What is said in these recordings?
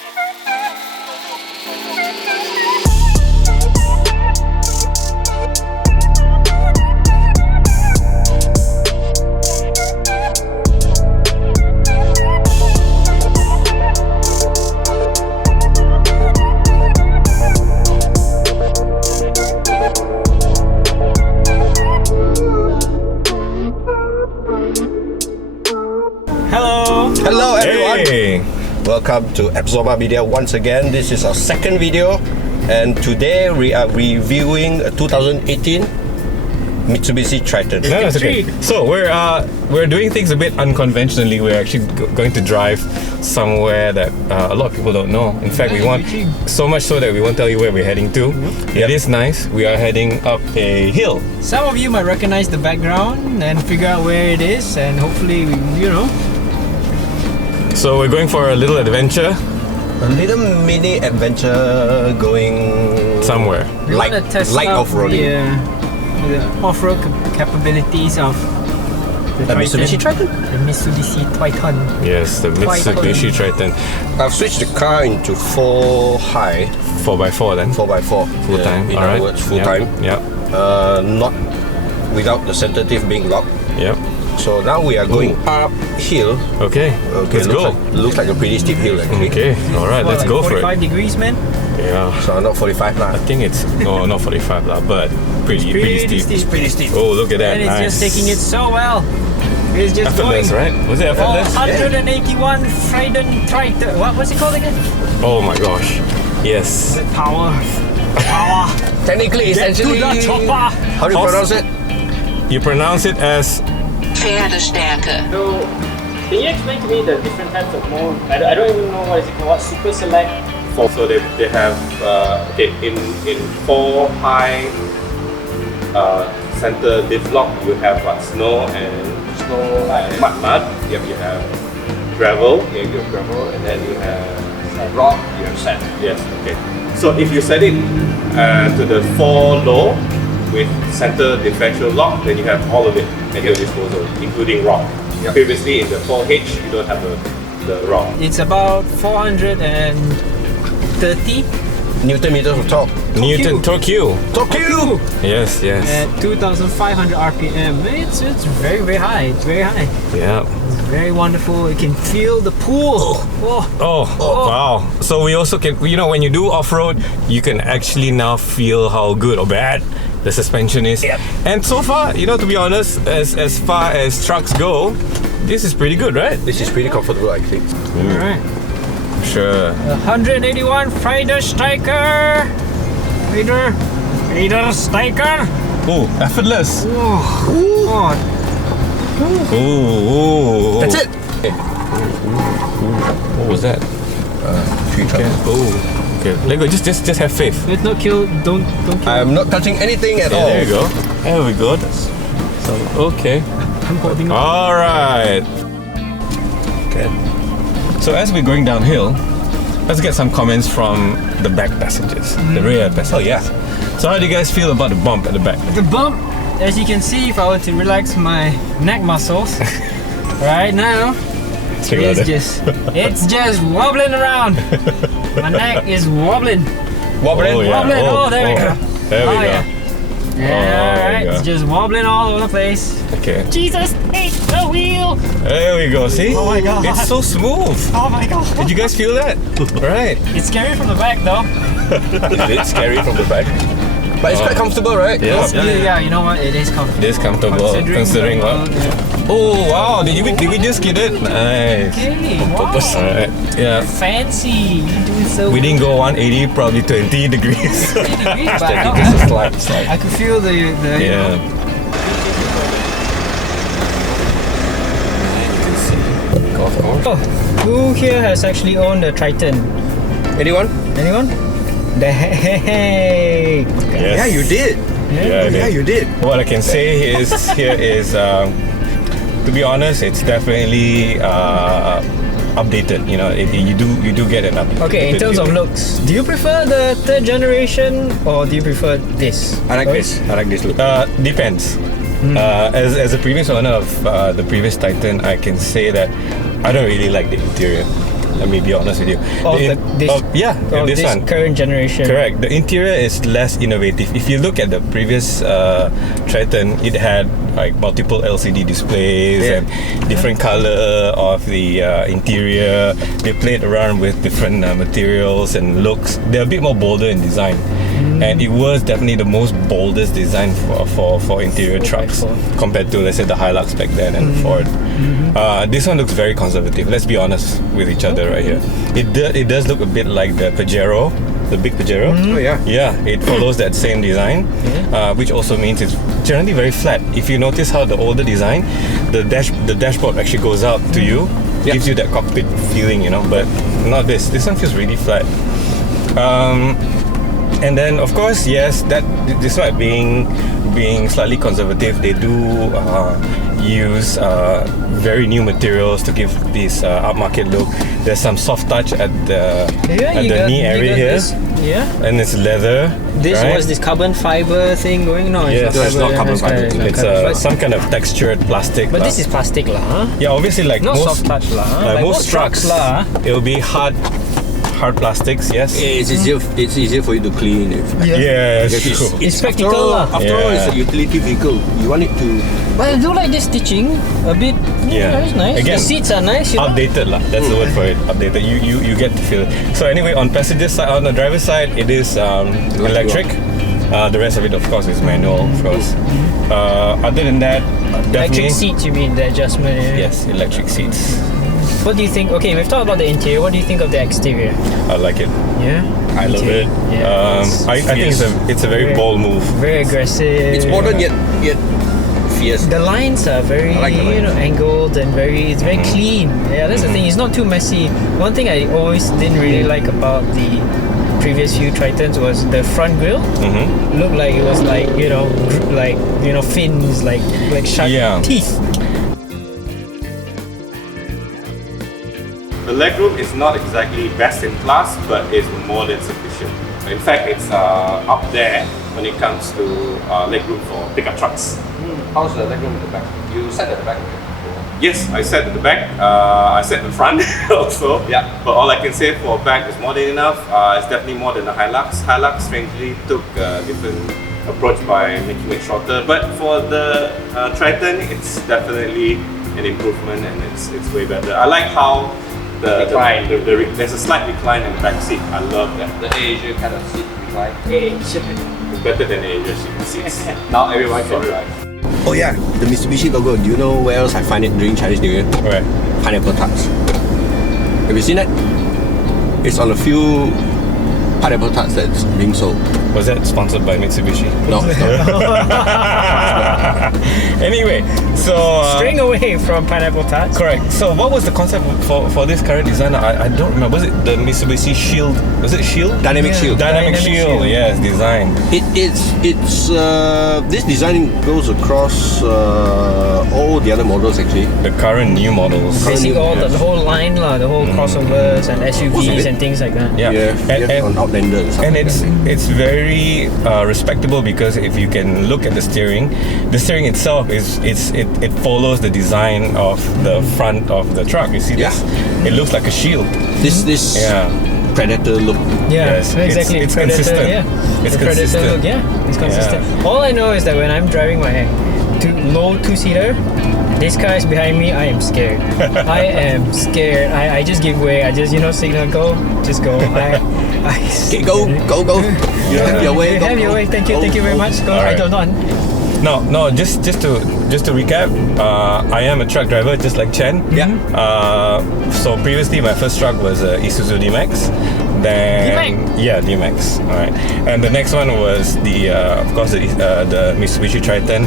Hello everyone! Hey. Welcome to Absorba Media once again. This is our second video, and today we are reviewing a 2018 Mitsubishi Triton. No, that's okay. So we're doing things a bit unconventionally. We're actually going to drive somewhere that a lot of people don't know. In fact, we want so much so that we won't tell you where we're heading to. It is nice. We are heading up a hill. Some of you might recognize the background and figure out where it is, and hopefully, So we're going for a little adventure. A little mini adventure going somewhere. Light off-roading. The off-road capabilities of the Mitsubishi Triton? The Mitsubishi Triton. Yes, the Mitsubishi Triton. I've switched the car into 4 high. 4x4 then? 4x4. Full time. In other words, full time. Yeah. Not without the center diff being locked. Yep. So now we are going uphill. Okay, let's go. Looks like a pretty steep hill actually. Okay, alright, let's go for it. 45 degrees, man? Yeah. So not 45 lah. I think it's, no, not 45 lah, but pretty steep. It's pretty steep. Oh, look at that, and it's nice. just taking it so well. It's just effortless, going. right? Was it effortless? 181 Triton. What's it called again? Oh my gosh. Yes. The power. Technically, it's actually... How do you pronounce it? You pronounce it as... Pferdestärke. So, can you explain to me the different types of mode? I don't even know what is it called. What super select? So they have in 4 high center diff lock you have snow and mud. Yep, you have gravel. Yeah, you have gravel, and then you have rock. You have sand. Yes. Okay. So if you set it to the 4 low with center differential lock, then you have all of it at your disposal, including rock. Yep. Previously in the 4H, you don't have the rock. It's about 430 Newton meters of torque. Torque. Yes. At 2,500 RPM. It's very, very high. It's very high. Yeah. It's very wonderful. You can feel the pool. Oh, wow. So we also can, when you do off-road, you can actually now feel how good or bad the suspension is. Yep. And so far, to be honest, as far as trucks go, this is pretty good, right? This is pretty comfortable, I think. Alright. Sure. 181 Pferdestärke. Pferdestärke. Oh, effortless. Oh. Oh. That's it. What was that? Tree trunk. Okay. Let go. Just have faith. Let's not kill. Don't kill. I'm not touching anything at all. There you go. There we go. So okay. I'm holding. All right. Okay. So as we're going downhill, let's get some comments from the back passengers, the rear passengers. Oh yeah. So how do you guys feel about the bump at the back? The bump, as you can see, if I were to relax my neck muscles right now, it's just wobbling around. My neck is wobbling. Wobbling. Oh, yeah. Oh, there we go. There we go. Yeah. Alright, go. it's just wobbling all over the place. Okay. Jesus, take the wheel! There we go. See? Oh my god. It's so smooth. Oh my god. Did you guys feel that? Right. It's scary from the back though. Is it scary from the back? But it's quite comfortable, right? Yeah, you know what? It is comfortable. It is comfortable considering what? Oh wow! Did we just get it? Nice. Okay, wow. Alright. Yeah. Fancy. You're doing so We didn't go 180, probably 20 degrees. 20 degrees, but Just a slide. I could feel the Yeah. Golf course. Oh, who here has actually owned a Triton? Anyone? The hey. Yes. Yeah, you did. Yeah, you did. What I can say is to be honest, it's definitely updated. You do get an update. Okay, in terms of looks, do you prefer the 3rd generation or do you prefer this? I like this look. Depends. As a previous owner of the previous Titan, I can say that I don't really like the interior. Let me be honest with you. This one. current generation. Correct. The interior is less innovative. If you look at the previous Triton, it had like multiple LCD displays and different color of the interior. They played around with different materials and looks. They're a bit more bolder in design. And it was definitely the most boldest design for interior trucks compared to, let's say, the Hilux back then and Ford. This one looks very conservative. Let's be honest with each other right here. It does look a bit like the Pajero, the big Pajero. Oh yeah. Yeah, it follows that same design, which also means it's generally very flat. If you notice how the older design, the dashboard actually goes out to you, gives you that cockpit feeling, but not this. This one feels really flat. And then, of course, yes, that despite being slightly conservative, they do use very new materials to give this upmarket look. There's some soft touch at the knee area here. And it's leather. This was this carbon fiber thing going on. Yes. It's not carbon fiber. It's some kind of textured plastic. But this is plastic lah, huh? Yeah, obviously, like Not most soft touch lah. like most trucks lah. it'll be hard plastics. Yes. It's easier for you to clean it. Yeah, it's Because true. It's practical lah. After all, it's a utility vehicle. You want it to. But I do like this stitching a bit. It's nice. Again, the seats are nice. Outdated lah. That's the word for it. Outdated. You get to feel it. So anyway, on passenger side, on the driver's side, it is electric. The rest of it, of course, is manual. Of course. Other than that, definitely. Electric seats, you mean the adjustment? Yes, electric seats. What do you think? Okay, we've talked about the interior. What do you think of the exterior? I like it. Yeah, I love it. Yeah, I think it's a very bold move. Very aggressive. It's modern yet fierce. The lines are very like the lines. angled and it's very clean. Yeah, that's the thing. It's not too messy. One thing I always didn't really like about the previous few Tritons was the front grille. Looked like it was like fins, like sharp teeth. The legroom is not exactly best in class, but it's more than sufficient. In fact, it's up there when it comes to legroom for pickup trucks. How's the legroom at the back? You sat at the back? Yes, I sat at the back. I sat in the front also. Yeah. But all I can say for back is more than enough. It's definitely more than the Hilux. Hilux strangely took a different approach by making it shorter. But for the Triton, it's definitely an improvement and it's way better. I like how there's a slight recline in the back seat. I love that. The Asia kind of seat recline. It's better than the Asia seats. Now everyone can drive. Oh yeah, the Mitsubishi logo. Do you know where else I find it during Chinese New Year? Right. Pineapple tarts. Have you seen it? It's on a few pineapple tarts that's being sold. Was that sponsored by Mitsubishi? No, it's not. Anyway, so Straying away from pineapple tarts. correct. So what was the concept for this current design? I don't remember. Was it the Mitsubishi Shield? Was it Shield? Dynamic shield. Dynamic Shield. Yes, design. It's this design goes across all the other models actually. The current new models. Basically all the whole line lah, the whole crossovers and Most of SUVs it. and things like that. Yeah, on Outlander and stuff and like it's very respectable because if you can look at the steering itself it follows the design of the front of the truck. You see this? It looks like a shield. This Predator look. Yeah, Yes, exactly. it's Predator, consistent. Yeah. It's the Predator consistent. look, yeah, it's consistent. All I know is that when I'm driving my low two-seater, this car is behind me, I am scared. I am scared. I just give way. I just signal go, just go. Okay, go. You have your way. You have your way. Thank you very much. Go. Alright. I don't know. No, just to recap, I am a truck driver just like Chen. Yeah. So previously my first truck was Isuzu D-Max. Then D-Max? Yeah, D-Max. All right. And the next one was of course the Mitsubishi Triton,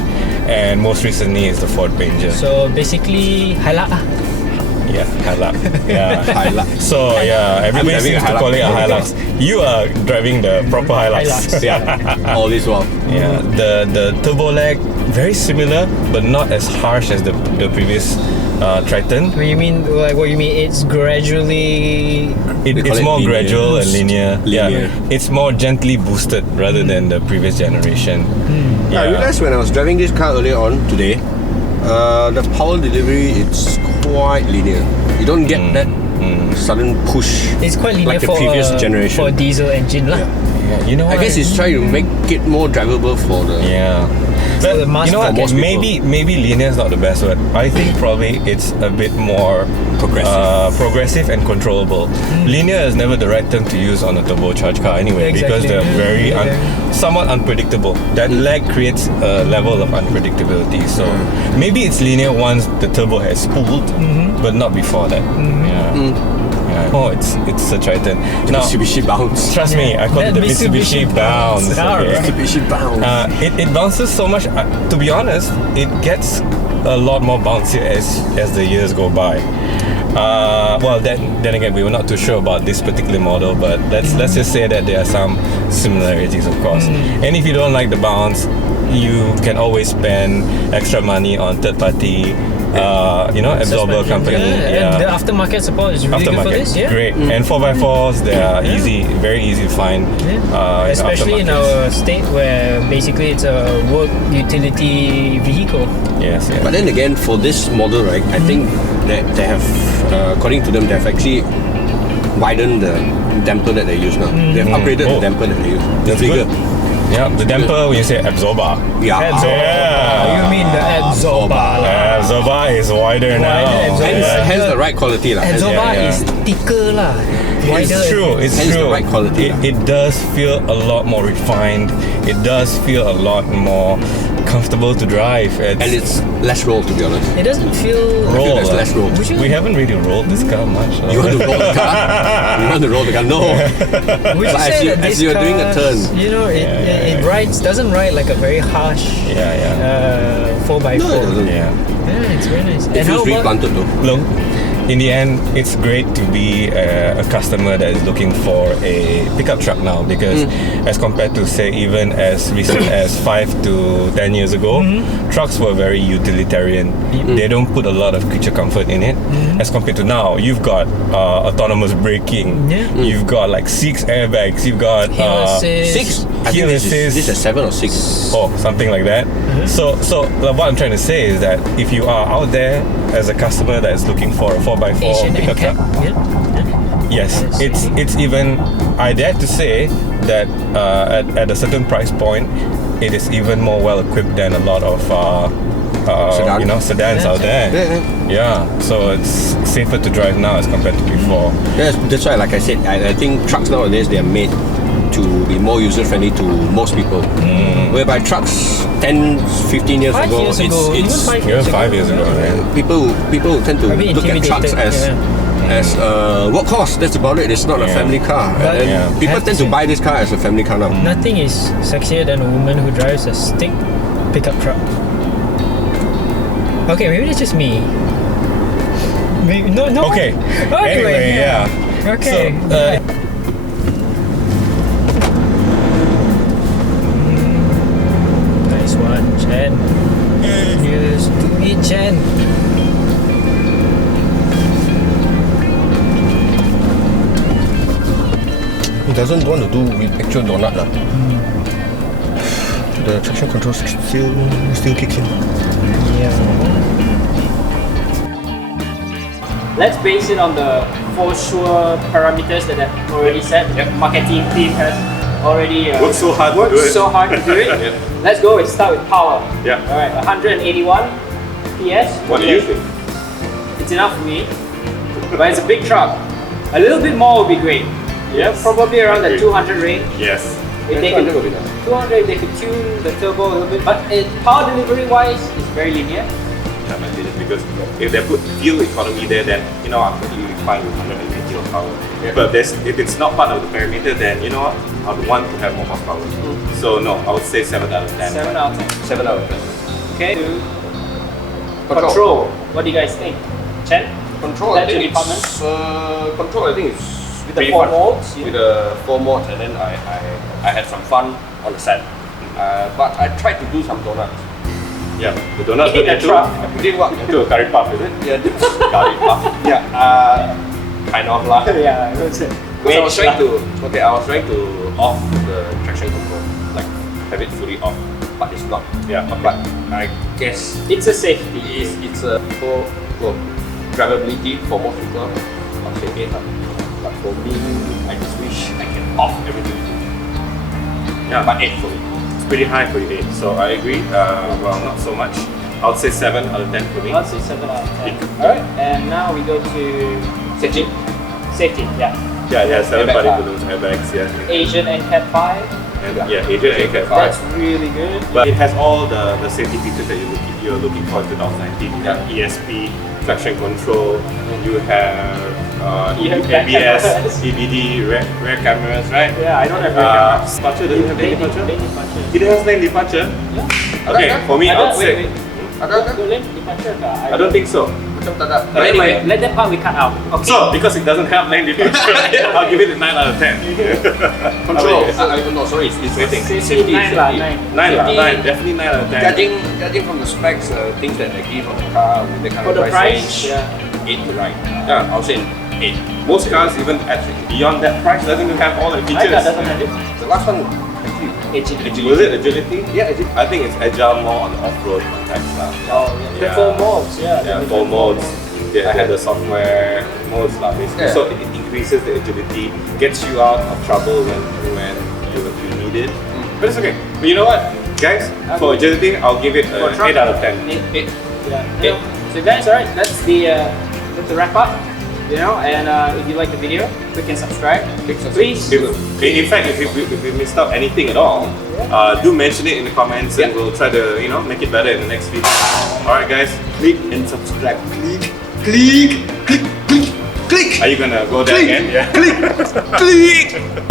and most recently is the Ford Ranger. So basically, Hilux. Yeah, Hilux. Yeah. Hilux. So yeah, everybody driving seems a to call it a Hilux. Hilux. You are driving the proper Hilux. Yeah. All this while. Yeah, the turbo lag very similar, but not as harsh as the previous Triton. What you mean? It's gradually. It's call it more linear. gradual and linear. Linear. Yeah, it's more gently boosted rather than the previous generation. I realized when I was driving this car earlier on today, the power delivery it's quite linear. You don't get that sudden push. It's quite linear like the for previous generation. for a diesel engine lah. Yeah, you know I what? guess it's trying to make it more drivable for the. Yeah. For the mass You know what? market. Maybe linear is not the best word. I think probably it's a bit more progressive and controllable. Linear is never the right term to use on a turbocharged car anyway, because they're very somewhat unpredictable. That lag creates a level of unpredictability. So maybe it's linear once the turbo has spooled, but not before that. Yeah. Oh, it's a Triton. Now, Mitsubishi bounce. trust me, I call it the Mitsubishi bounce. Okay? Mitsubishi bounce. It bounces so much. To be honest, it gets a lot more bouncy as the years go by. Well, then again, we were not too sure about this particular model, but let's just say that there are some similarities, of course. And if you don't like the bounce, you can always spend extra money on third-party, absorber company. And the aftermarket support is really good for this. Yeah. Great. And 4x4s, they are very easy to find. Especially in our state where basically it's a work utility vehicle. Yes. But then again, for this model, right, I think that they have, according to them, they have actually widened the damper that they use now. They have upgraded the damper that they use. That's bigger. good. Yeah, the damper, when you say absorber. Yeah. You mean the absorber? Absorber is wider now. Hence the right quality. Absorber is thicker lah. It's true. It's Hence the true. right quality. It does feel a lot more refined. It does feel a lot more comfortable to drive. And it's less roll, to be honest. It doesn't feel. I feel there's less roll. We haven't really rolled this car much. You want to roll the car? You want to roll the car? No. Would you say that as this you're doing a turn, it doesn't ride like a very harsh 4x4. No, it doesn't. Yeah, it's very nice. It feels replanted though. Look, in the end, it's great to be a customer that is looking for a pickup truck now, because as compared to say even as recent as 5 to 10 years ago, trucks were very utilitarian. They don't put a lot of creature comfort in it. As compared to now, you've got autonomous braking, you've got like 6 airbags, you've got 6. I think Hill this assist. is a 7 or 6. Oh, something like that. So what I'm trying to say is that if you are out there as a customer that is looking for a 4x4 pickup truck, yes, it's even, I dare to say that at a certain price point, it is even more well equipped than a lot of sedans out there. Yeah, so it's safer to drive now as compared to before. That's why, like I said, I think trucks nowadays, they are made to be more user-friendly to most people. Whereby trucks 10, 15 years ago, it's even 5 years ago. Man. people tend to look at trucks as workhorse. That's about it. It's not a family car. But And people tend to buy this car as a family car now. Nothing is sexier than a woman who drives a stick pickup truck. Okay, maybe it's just me. Maybe, no. Okay. Anyway, yeah. Okay. So, Nice one, Chen. Here's to it, Chen. It doesn't want to do with actual donut lah. The traction control still kicks in. Yeah. Let's base it on the for sure parameters that I've already set. Marketing team has already Worked so hard to do it. so hard to do it. Let's go and start with power. Yeah. Alright, 181 PS. What do you think? It's enough for me, but it's a big truck. A little bit more would be great. Yes. Probably around the Agreed. 200 range. Yes. If they could, 200, they could tune the turbo a little bit, but power delivery wise, it's very linear. Because if they put fuel economy there, then I'm completely fine with 180 horsepower. But if it's not part of the parameter, then I would want to have more horsepower. So no, I would say 7 out of 10. 7 out of 10. 7 out of 10. Okay. Control. What do you guys think? Chen? Control, That's your department. Control, I think it's With the 4 modes? with the 4 modes, and then I had some fun on the set. But I tried to do some donuts. Yeah, the donuts In the truck. Did what? into a curry puff, is it? Yeah, curry puff. Yeah, kind of lah. Yeah, that's it. I was trying to off the traction control, like have it fully off, but it's not. Yeah. But I guess It's a safety. it's a for drivability for most people. I'll say 8 lah. But for me, I just wish I can off everything. Yeah, but 8 for me. It's pretty high for you 8. So I agree. Well, not so much. I would say 7 out of 10 for me. I'll say 7 out of 10. Alright, and now we go to Safety. Safety, yeah. Yeah, 7 Airbag body five. balloons, airbags, yeah. Asian and Cat 5. And, yeah, Adrian and Cat 5. That's really good. But it has all the safety features that you're looking for in 2019. You have ESP, traction control, you have You have back ABS, cameras. EBD, rear cameras, right? Yeah, I don't have rear cameras. Departure, does it have lane departure? Lane departure. It has lane departure? Yeah. Okay, for me, I'll Wait, say. wait. Go lane departure ke? I don't think so. Macam tak ada. But anyway, let that part we cut out. Okay. So, because it doesn't have lane departure, I'll give it a 9 out of 10. Control. Okay. No, sorry, it's Rating. Safety 9 lah, 9. 9 lah, Safety, 9. Definitely 9 out of 10. Judging from the specs, things that they give on the car with the kind For of the price, range, yeah. 8 to 9. Yeah. I'll say 8. Most cars, even at beyond that price, doesn't even have all the My features. car doesn't have it. The last one, actually, Agility. Was it agility? yeah, actually, I think it's agile more on the off-road context lah. Oh, yeah. The Yeah. 4 modes, yeah. Yeah, the 4 different modes. I had the software modes lah, basically. Yeah. So it increases the agility, gets you out of trouble when you need it. But it's okay. But you know what, guys? For agility, I'll give it For an truck, 8 out of 10. 8. Yeah. So guys, alright, that's the wrap up. You know, and if you like the video, click and subscribe. Please. In fact, if you missed out anything at all, do mention it in the comments, and we'll try to make it better in the next video. All right, guys, click and subscribe. Click. Are you gonna go there again? Yeah. click.